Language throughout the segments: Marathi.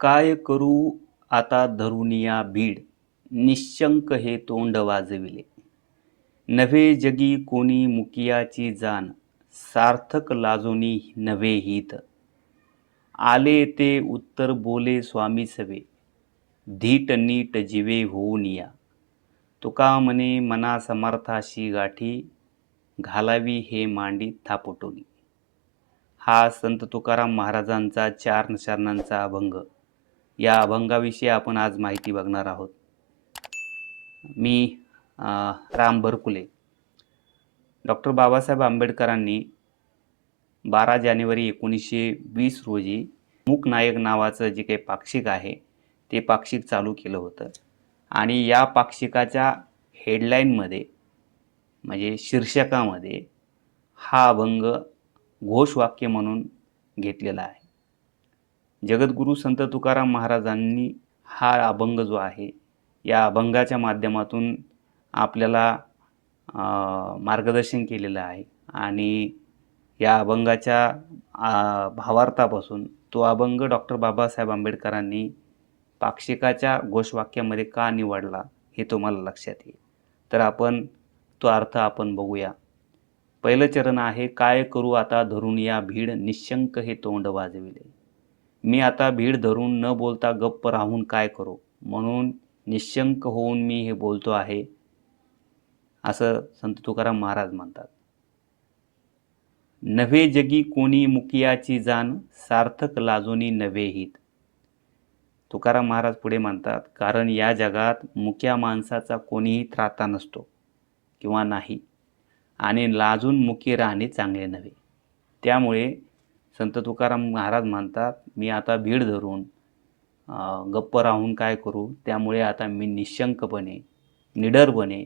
काय करू आता धरुनिया भीड? निशंक हे तोंड वाजविले. नव्हे जगी कोणी मुकियाची जाण सार्थक लाजोनी नव्हे हित. आले ते उत्तर बोले स्वामी सवे धीट नीट जिवे होऊन या. तुका म्हणे मना समर्थाशी गाठी घालावी हे मांडी थापटोनी. हा संत तुकाराम महाराजांचा चार चरणांचा अभंग. या अभंगाविषयी आपण आज माहिती बघणार आहोत. मी राम भरकुले. डॉक्टर बाबासाहेब आंबेडकरांनी बारा जानेवारी एकोणीसशे वीस रोजी मूकनायक नावाचं जे काही पाक्षिक आहे ते पाक्षिक चालू केलं होतं. आणि या पाक्षिकाच्या हेडलाईनमध्ये म्हणजे शीर्षकामध्ये हा अभंग घोषवाक्य म्हणून घेतलेला आहे. जगद्गुरू संत तुकाराम महाराजांनी हा अभंग जो आहे या अभंगाच्या माध्यमातून आपल्याला मार्गदर्शन केलेलं आहे. आणि या अभंगाच्या भावार्थापासून तो अभंग डॉक्टर बाबासाहेब आंबेडकरांनी पाक्षिकाच्या घोषवाक्यामध्ये का निवडला हे तुम्हाला लक्षात येईल. तर आपण तो अर्थ आपण बघूया. पहिलं चरण आहे काय करू आता धरून या भीड निशंक हे तोंड वाजविले. मी आता भीड धरून न बोलता गप्प राहून काय करू? म्हणून निशंक होऊन मी हे बोलतो आहे असं संत तुकाराम महाराज म्हणतात. नव्हे जगी कोणी मुकियाची जाण सार्थक लाजोनी नव्हे हित. तुकाराम महाराज पुढे म्हणतात कारण या जगात मुक्या माणसाचा कोणीही त्राता नसतो किंवा नाही आणि लाजून मुकी राहणे चांगले नव्हे. त्यामुळे संत तुकाराम महाराज म्हणतात मी आता भीड धरून गप्प राहून काय करू? त्यामुळे आता मी निशंकपणे निडरपणे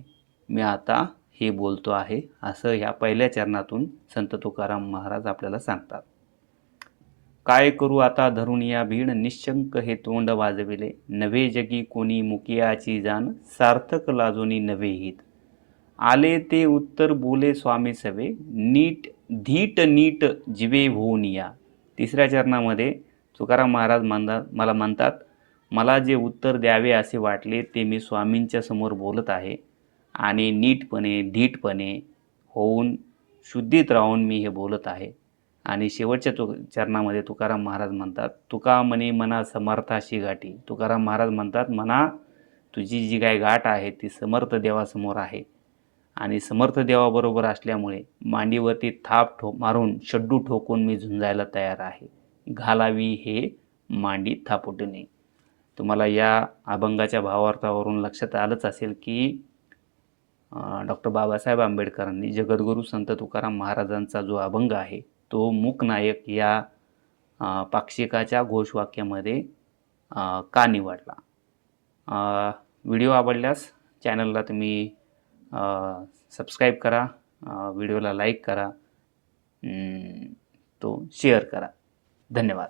मी आता हे बोलतो आहे. असं ह्या पहिल्या चरणातून संत तुकाराम महाराज आपल्याला सांगतात. काय करू आता धरून या भीड? निशंक हे तोंड वाजविले. नवे जगी कोणी मुकियाची जाण सार्थक लाजोनी नवे हित. आले ते उत्तर बोले स्वामी सवे. नीट धीट नीट जिवे होऊन या तिसऱ्या चरणामध्ये तुकाराम महाराज म्हणतात मला म्हणतात मला जे उत्तर द्यावे असे वाटले ते मी स्वामींच्या समोर बोलत आहे आणि नीटपणे धीटपणे होऊन शुद्धीत राहून मी हे बोलत आहे. आणि शेवटच्या तु चरणामध्ये तुकाराम महाराज म्हणतात तुका म्हणे मना समर्थाशी गाठी तुकाराम महाराज म्हणतात मना तुझी जी काय गाठ आहे ती समर्थ देवासमोर आहे. आणि समर्थ देवाबरोबर असल्यामुळे मांडीवरती थाप ठो मारून शड्डू ठोकून मी झुंजायला तयार आहे. घालावी हे मांडी थापुटणे तुम्हाला या अभंगाच्या भावार्थावरून लक्षात आलंच असेल की डॉक्टर बाबासाहेब आंबेडकरांनी जगद्गुरू संत तुकाराम महाराजांचा जो अभंग आहे तो मूकनायक या पाक्षिकाच्या घोषवाक्यामध्ये का निवडला? व्हिडिओ आवडल्यास चॅनलला तुम्ही सबस्क्राईब करा व्हिडिओला लाईक करा तो शेअर करा. धन्यवाद.